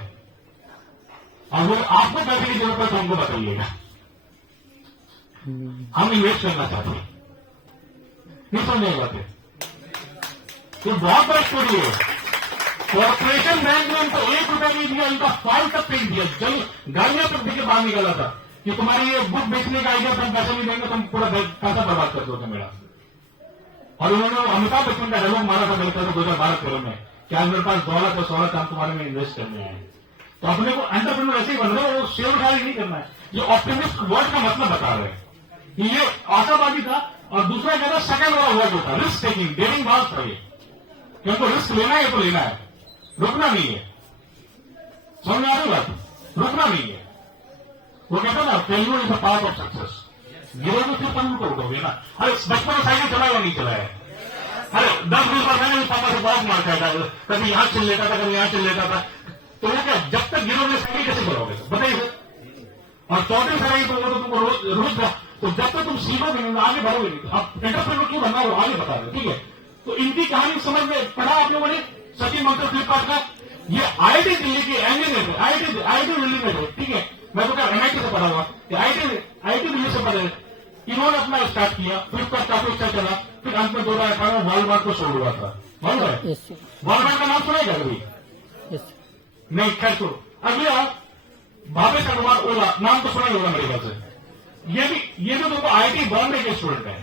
अगर आपको पैसे की जरूरत है तो हमको बताइएगा, हम इन्वेस्ट करना चाहते हैं। नहीं समझे बातें? ये बहुत बड़ा स्टोरी है। कॉर्पोरेशन बैंक ने उनको 1 रुपया नहीं दिया, उनका फाइल तक फेंक दिया, जल गाड़ियां तक देके बाहर निकला था कि तुम्हारी ये बुक बेचने का आइडिया, तुम पैसे नहीं देंगे, तुम पूरा पैसा बर्बाद कर दोगे मेरा। और उन्होंने अमिताभ बच्चन का डायलॉग मारा था 2012-13 में कि आज मेरे पास दौलत है, शौहरत, हम तुम्हारे में इन्वेस्ट करने आए। तो अपने को एंटरप्रेन्योर ऐसे ही बन रहे हैं, वो शेयर खाली नहीं करना है। ये ऑप्टिमिस्ट वर्ड का मतलब बता रहे हैं। ये आशावादी था। और दूसरा क्या था, सेकंड वाला वर्ड होता रिस्क टेकिंग, डेयरिंग बात था ये, क्योंकि रिस्क लेना है तो लेना है, रुकना नहीं है। समझ में आ रही बात? रुकना नहीं है। वो कहता ना, failure is a part of success. गिरोगे फिर तुम को उठोगे ना। अरे बचपन में साइकिल चला या नहीं चलाया? अरे 10-20 बार मैंने पापा से बहुत मार खाया था, कभी यहां चल लेता था, कभी यहां चल लेता था। तो वो क्या, जब तक गिरोगे साइकिल कैसे चलाओगे? बताइए सर। और चौथे साइकिल तो वो तो तुमको रोज तो जब तक तुम सीखोगे नहीं, आगे बढ़ोगे नहीं। अब एंटरप्रेन्योर क्यों बनना, वो आगे बता रहे, ठीक है? तो इनकी कहानी समझ में पढ़ा आप लोगों ने, सचिन मंत्र फ्लिपकार्ट का। ये आईआईटी दिल्ली की इंजीनियर है, आईआईटी दिल्ली में है, ठीक है? मैं तो क्या एमआईटी से पढ़ा हुआ, आईआईटी दिल्ली से पढ़े। इन्होंने अपना स्टार्ट किया, फ्लिपकार्ट काफी अच्छा चला, फिर अंत में 2018 में वॉलमार्ट को छोड़ हुआ था। वॉलमार्ट का नाम सुनेगा कभी? नहीं, खैर छोड़ो। अगले भावेश अग्रवाल ओला, नाम तो सुना ही होगा मेरे ख्याल से। ये भी तुमको आईआईटी बॉम्बे के स्टूडेंट है।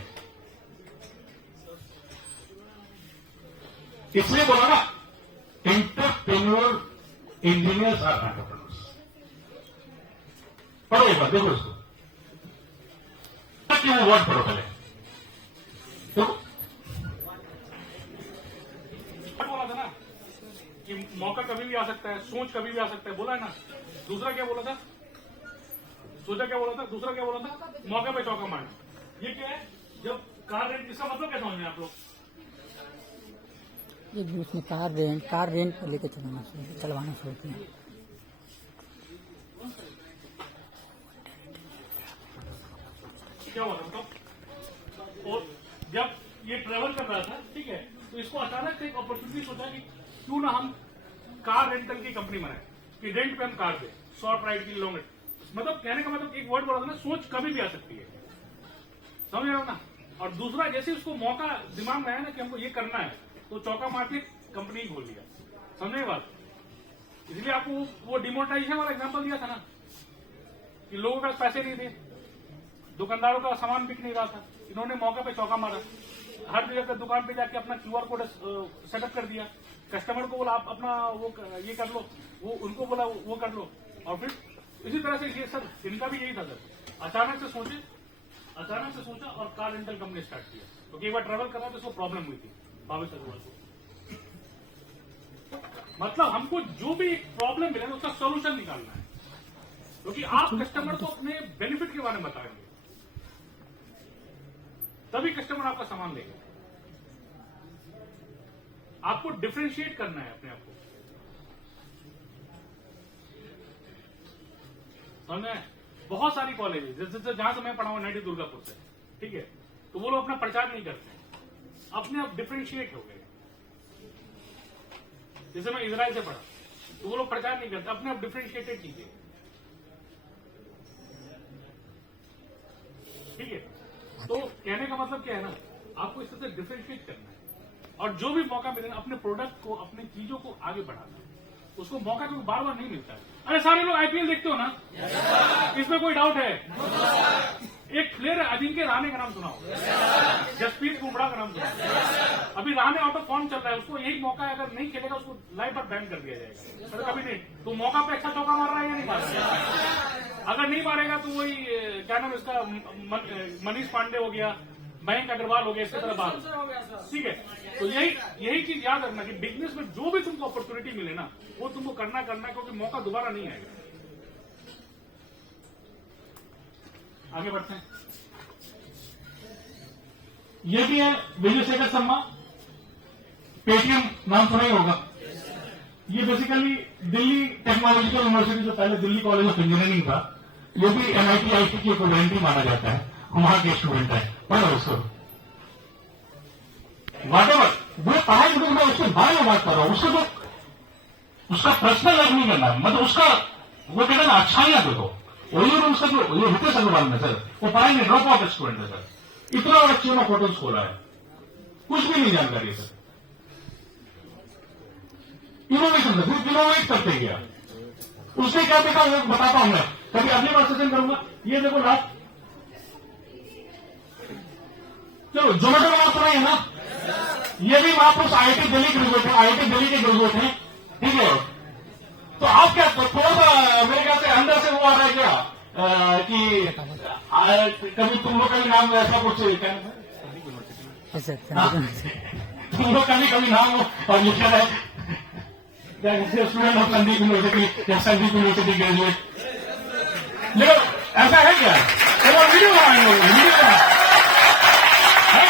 इसलिए बोला ना, एंटरप्रेन्योर इंजीनियर्स आर एंटरप्रेन्योर्स। पढ़ो एक बार, देखो इसको, क्यों वर्ड पढ़ो पहले। देखो बोला था ना कि मौका कभी भी आ सकता है, सोच कभी भी आ सकता है, बोला है ना। दूसरा क्या बोला था, सोचा क्या बोला था, दूसरा क्या बोला था, मौका पे चौका मारना। ये क्या है, जब कार रेंट, इसका मतलब क्या समझ में आप लोग? ये भी उसने कार रेंट पर लेकर चलवाना शुरू किया। क्या हुआ था मतलब? और जब ये ट्रेवल कर रहा था, ठीक है, तो इसको अचानक से एक अपॉर्चुनिटी सोचा कि क्यों ना हम कार रेंटल की कंपनी बनाए, कि रेंट पे हम कार दे, शॉर्ट राइड की, लॉन्ग राइड। मतलब कहने का मतलब एक वर्ड बोला था ना, सोच कभी भी आ सकती है, समझ रहे हो ना। और दूसरा, जैसे उसको मौका दिमाग में आया ना कि हमको ये करना है, तो चौका मार के कंपनी खोल लिया। समझे बात? इसलिए आपको वो डिमोनेटाइजेशन वाला एग्जांपल दिया था ना, कि लोगों के पास पैसे नहीं थे, दुकानदारों का सामान बिक नहीं रहा था, इन्होंने मौका पे चौका मारा, हर जगह पे दुकान पे जाके अपना QR कोड सेटअप कर दिया, कस्टमर को बोला आप अपना वो ये कर लो, वो उनको बोला वो कर लो। और फिर इसी तरह से ये सर, इनका भी यही था सर, अचानक से सोचा और कार रेंटल कंपनी स्टार्ट किया। क्योंकि एक बार ट्रैवल कर रहा था, उसको प्रॉब्लम हुई थी भावेश अग्रवाल को। मतलब हमको जो भी प्रॉब्लम मिले उसका सोल्यूशन निकालना है, क्योंकि आप कस्टमर को अपने बेनिफिट के बारे में बताएंगे, तभी कस्टमर आपका सामान लेगा। आपको डिफरेंशिएट करना है अपने आप को, समझ में? बहुत सारी कॉलेज जैसे जहां से मैं पढ़ा हूं, NIT दुर्गापुर से, ठीक है, तो वो लोग अपना प्रचार नहीं करते, अपने आप डिफरेंशिएट हो गए। जैसे मैं इजराइल से पढ़ा, तो वो लोग प्रचार नहीं करते, अपने आप डिफरेंशिएटेड कीजिए, ठीक है। तो कहने का मतलब क्या है ना, आपको इस तरह से डिफरेंशिएट करना है, और जो भी मौका मिले अपने प्रोडक्ट को, अपनी चीजों को आगे बढ़ाना है। उसको मौका क्योंकि बार बार नहीं मिलता है। अरे सारे लोग IPL देखते हो ना? इसमें कोई डाउट है? एक प्लेयर है अजिंक्य रहाणे का नाम सुना हो, जसप्रीत बुमराह का नाम सुना हो। अभी रहाणे आउट ऑफ फॉर्म चल रहा है, उसको यही मौका है, अगर नहीं खेलेगा उसको लाइफ पर बैन कर दिया जाएगा। तो कभी नहीं, तो मौका पे अच्छा चौका मार रहा है या नहीं मार रहा है? अगर नहीं मारेगा तो वही क्या नाम इसका, मनीष पांडे हो गया, मयंक अग्रवाल हो गया, इसी तरह बात, ठीक है। तो यही चीज याद रखना कि बिजनेस में जो भी तुमको अपॉर्चुनिटी मिले ना, वो तुमको करना, क्योंकि मौका दोबारा नहीं आएगा। आगे बढ़ते हैं। ये भी है विजय शेखर शर्मा, पेटीएम नाम सुना ही होगा। ये बेसिकली दिल्ली टेक्नोलॉजिकल यूनिवर्सिटी से पहले दिल्ली कॉलेज ऑफ इंजीनियरिंग था, ये भी MIT IIT की इक्विवेलेंट माना जाता है, वहां के स्टूडेंट है। पढ़ो उसको, वाटेवर वो पढ़ाई, मैं उसके बारे में बात कर रहा हूं, उससे तो उसका पर्सनल लाइफ नहीं करना, मतलब उसका वो कहते हैं ना अच्छाइयां देखो। वही उसका जो ये हितेश अग्रवाल में सर, वो पढ़ाई ड्रॉप आउट स्टूडेंट है सर, इतना बड़ा अच्छी में होटल्स खोला है, कुछ भी नहीं जानकारी है सर। इनोवेशन सर, सिर्फ इनोवेट करते गया। उसने क्या देखा वो बताता हूं मैं, कभी अगली बार सेशन करूंगा। ये देखो लास्ट, चलो जोमेटो में आप सुनाइए ना, ये भी महापुरुष IIT दिल्ली ग्रेजुएट है, IIT दिल्ली के ग्रेजुएट है, ठीक है। तो आप क्या थोड़ा सा मेरे ख्याल से अंदर से वो आ रहा है क्या कि कभी तुम लोग का भी नाम ऐसा कुछ क्या ऐसे तुम लोग का भी कभी नाम हो और लिखा है स्टूडेंट ऑफ संदीप यूनिवर्सिटी या संदीप यूनिवर्सिटी ग्रेजुएट, लेकिन ऐसा है क्या? वो वीडियो बनाएंगे, वीडियो है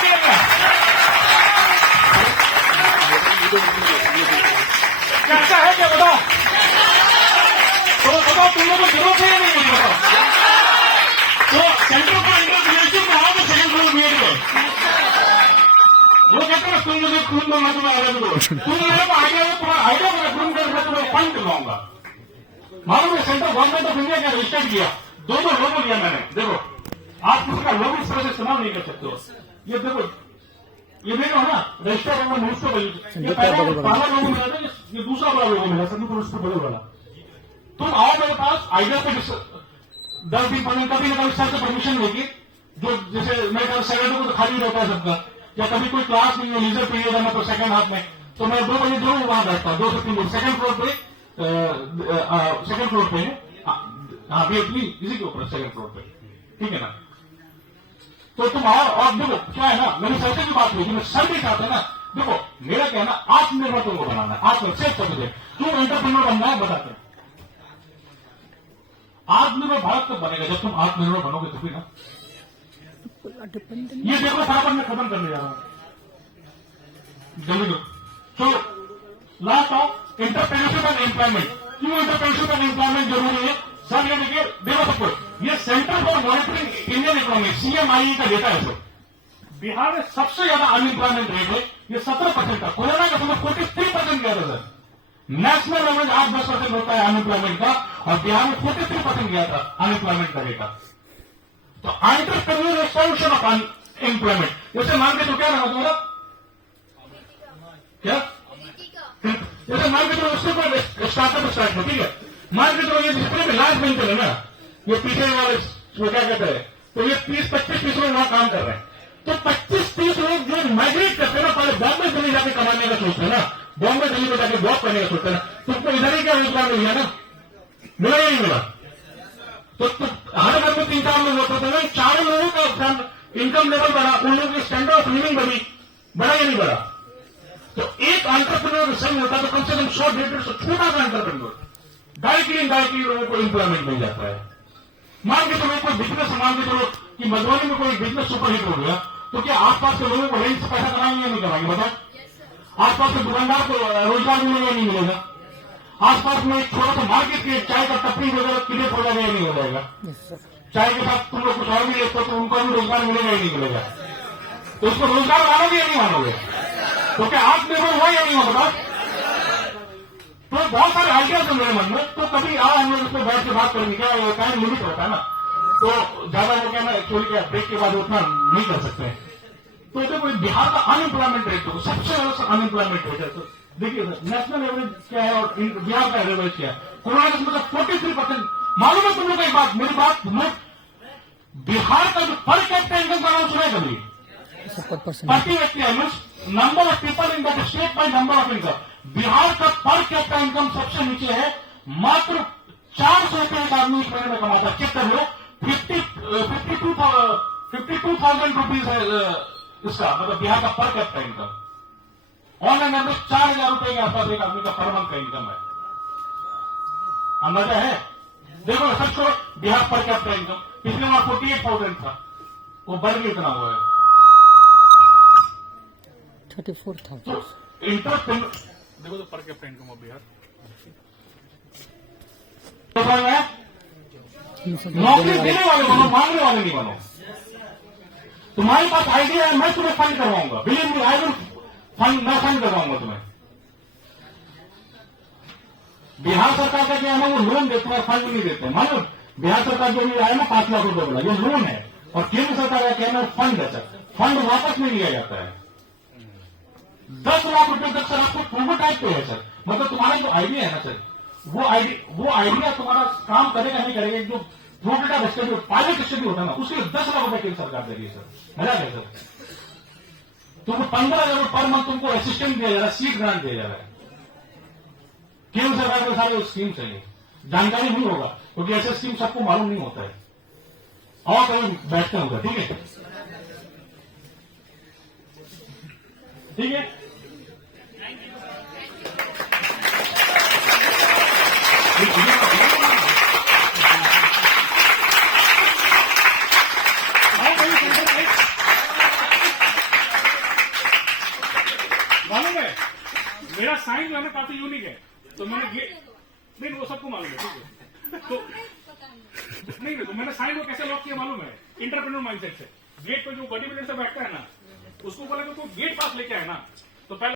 क्या? कैसा है क्या बताओ? तो बताओ तुम लोगों को जरूरत है या नहीं मुझे बताओ? तो सेंटर फॉर इंटरप्रेन्योरशिप में आओगे सेकंड फ्लोर में वो कहते हैं तुम मुझे खून दो मैं तुम्हें आइडिया दो, तुम मेरे को आइडिया दो, तुम्हारा आइडिया मेरा खून कर मैं तुम्हें फंड दिलवाऊंगा। मालूम है सेंट्रल गवर्नमेंट ऑफ इंडिया का रजिस्टर किया, दो लोगो लिया मैंने, देखो आप किसी का लोगो इस तरह से इस्तेमाल नहीं कर सकते हो। ये देखो ये देखो ना रजिस्टर होगा न्यूज को, ये पहला लोगो मिला था, ये दूसरा बड़ा लोगो मिला संदीप यूनिवर्सिटी बड़े वाला। तुम आओ मेरे पास आइडिया पे 10 दिन 15 कभी ना कभी सर से परमिशन लेगी, जो जैसे मेरे ख्याल सैटरडे को तो खाली रहता है सबका, या कभी कोई क्लास नहीं है लीजर पीरियड है मतलब सेकंड हाफ में, तो मैं 2 बजे जरूर वहां बैठता हूँ, 2 से 3 बजे सेकंड फ्लोर पे, सेकंड फ्लोर पे हाँ BHP इसी के ऊपर सेकंड फ्लोर पे, ठीक है ना। तो तुम आओ और देखो क्या है ना, मेरी सर से भी बात हुई, मैं सर भी चाहते ना, देखो मेरा कहना आत्मनिर्भर तुमको बनाना है, आत्मनिर्भर सेफ कर, क्यों एंटरप्रेन्योर बनना है बताते हैं। आत्मनिर्भर भारत कब बनेगा? जब तुम आत्मनिर्भर बनोगे तभी ना। ये देखो फटाफट में खत्म करने जा रहा हूं जल्दी। तो last of entrepreneurship and employment, क्यों इंटरप्रेन्योरशिप एंड एम्प्लॉयमेंट जरूरी है सर? ये देखिए देखो सबको, ये centre for monitoring Indian economy CMIE का डेटा है सर। बिहार में सबसे ज्यादा अनएम्प्लॉयमेंट रेट है, ये 17% था, कोरोना का समय 43% गया था सर। नेशनल एवरेज 8-10% होता है अनएम्प्लॉयमेंट का, और बिहार में 43% गया था अनएम्प्लॉयमेंट का रेट। तो एंटरप्रेन्योर सॉल्यूशन ऑफ अनएम्प्लॉयमेंट, जैसे मान के तो क्या रहा तुम्हारा क्या, जैसे मान के तो उसके ऊपर स्टार्टअप स्टार्ट हो, ठीक है, मान के तो ये जितने भी लास्ट बेंचर है ना, ये पीछे वाले वो क्या कहते हैं, तो ये 30-25 लोग वहां काम कर रहे हैं। तो 25-30 लोग जो माइग्रेट करते हैं ना, पहले बॉम्बे दिल्ली जाके कमाने का सोचते हैं ना, बॉम्बे दिल्ली में जाके जॉब करने का सोचते हैं ना, तुमको इधर ही क्या रोजगार मिल गया ना, मिला ही नहीं मिला। तो हर घर में 3-4 लोग होते थे, 4 लोगों का इनकम लेवल बढ़ा, उन लोगों की स्टैंडर्ड ऑफ लिविंग बढ़ा या नहीं बढ़ा? तो एक एंटरप्रेन्योर संग होता है तो कम से कम 100-150 छोटा सा एंटरप्रेन्योर डायरेक्टली लोगों को एम्प्लॉयमेंट मिल जाता है। मान के चलो कोई बिजनेस, मान के चलो कि मधुबनी में कोई बिजनेस सुपरहिट हो गया, तो क्या आसपास के लोगों को रेंट से पैसा कराएंगे या नहीं कराएंगे बताओ? आसपास के दुकानदार को रोजगार मिलेगा या नहीं मिलेगा? आसपास में एक छोटा सा मार्केट के चाय का टपरी वगैरह क्रिएट हो जाएगा या नहीं हो जाएगा? चाय के साथ तुम लोग कुछ और भी लेते हो तो उनको भी रोजगार मिलेगा या नहीं मिलेगा? तो उसको रोजगार मानोगे या नहीं मानोगे? तो क्या आत्मनिर्भर हुआ या नहीं हुआ बताओ? तो बहुत सारे आइडियाज है मेरे मन में, तो कभी आओ हम लोग उसमें बैठ के बात करेंगे, क्या टाइम लिमिट होता है ना, तो ज्यादा वो क्या ना एक्चुअली क्या ब्रेक के बाद उतना नहीं कर सकते। तो देखो बिहार का अनएम्प्लॉयमेंट रेट तो सबसे ज्यादा अनएम्प्लॉयमेंट रेट है। तो देखिए सर नेशनल एवरेज क्या है और बिहार का एवरेज क्या है? कोरोना का मतलब 43%। मालूम है तुम लोग एक बात, मेरी बात बिहार का जो पर कैपिटा इनकम का नाम सुना है कभी? प्रति व्यक्ति number of people in that state by number of income, Bihar का पर कैपिटा इनकम सबसे नीचे है, मात्र 400 रुपये एक आदमी इस महीने में कमाता है। चेक कर लो, 52,000 रुपीज है इसका, मतलब बिहार का per capita income. On an average 4,000 रुपए के आसपास एक आदमी का पर मंथ का इनकम है। अंदाजा है? देखो सच को बिहार पर कैपिटा इनकम पिछले माह 48,000 था, वो बढ़ के इतना हुआ है 34,000। इंटरप्रेन्योर देखो तो per capita income of Bihar नौकरी देने वाले बनो, मांगने वाले नहीं बनो। तुम्हारे पास आइडिया है, मैं तुम्हें फंड करवाऊंगा, believe me I will fund, मैं फंड करवाऊंगा तुम्हें। बिहार सरकार का क्या है ना, वो लोन देते हैं, फंड नहीं देते हैं। मानो बिहार सरकार जो भी आया ना 5 लाख रुपए बोला, ये लोन है, और केंद्र सरकार का क्या है ना, फंड है सर, फंड वापस नहीं लिया जाता है। 10 लाख रुपए तक सर आपको प्रोटोटाइप पे है सर, मतलब तुम्हारा जो आइडिया है ना सर, वो आइडिया तुम्हारा काम करेगा नहीं करेगा, जो प्रोटोटाइप स्टडी, पायलट स्टडी होता है ना, उसके लिए 10 लाख रुपए केंद्र सरकार दे रही है सर। मजा है सर, तुमको 15,000 पर मंथ तुमको असिस्टेंट दिया जा रहा है, सीट ग्रांट दिया जा रहा है। केंद्र सरकार के सारे स्कीम्स है, ये जानकारी नहीं होगा क्योंकि ऐसे स्कीम सबको मालूम नहीं होता है। और कहीं बैठते होगा, ठीक है, ठीक है। मालूम है मेरा साइन जो है ना काफी यूनिक है, तो मैंने नहीं वो सबको मालूम है, ठीक है। तो नहीं तो मैंने साइन को कैसे लॉक किया मालूम है, इंटरप्रेन्योर माइंडसेट से। गेट पे जो बॉडी बिल्डर से बैठता है ना, उसको बोला कि तू गेट पास लेके आए ना, तो पहले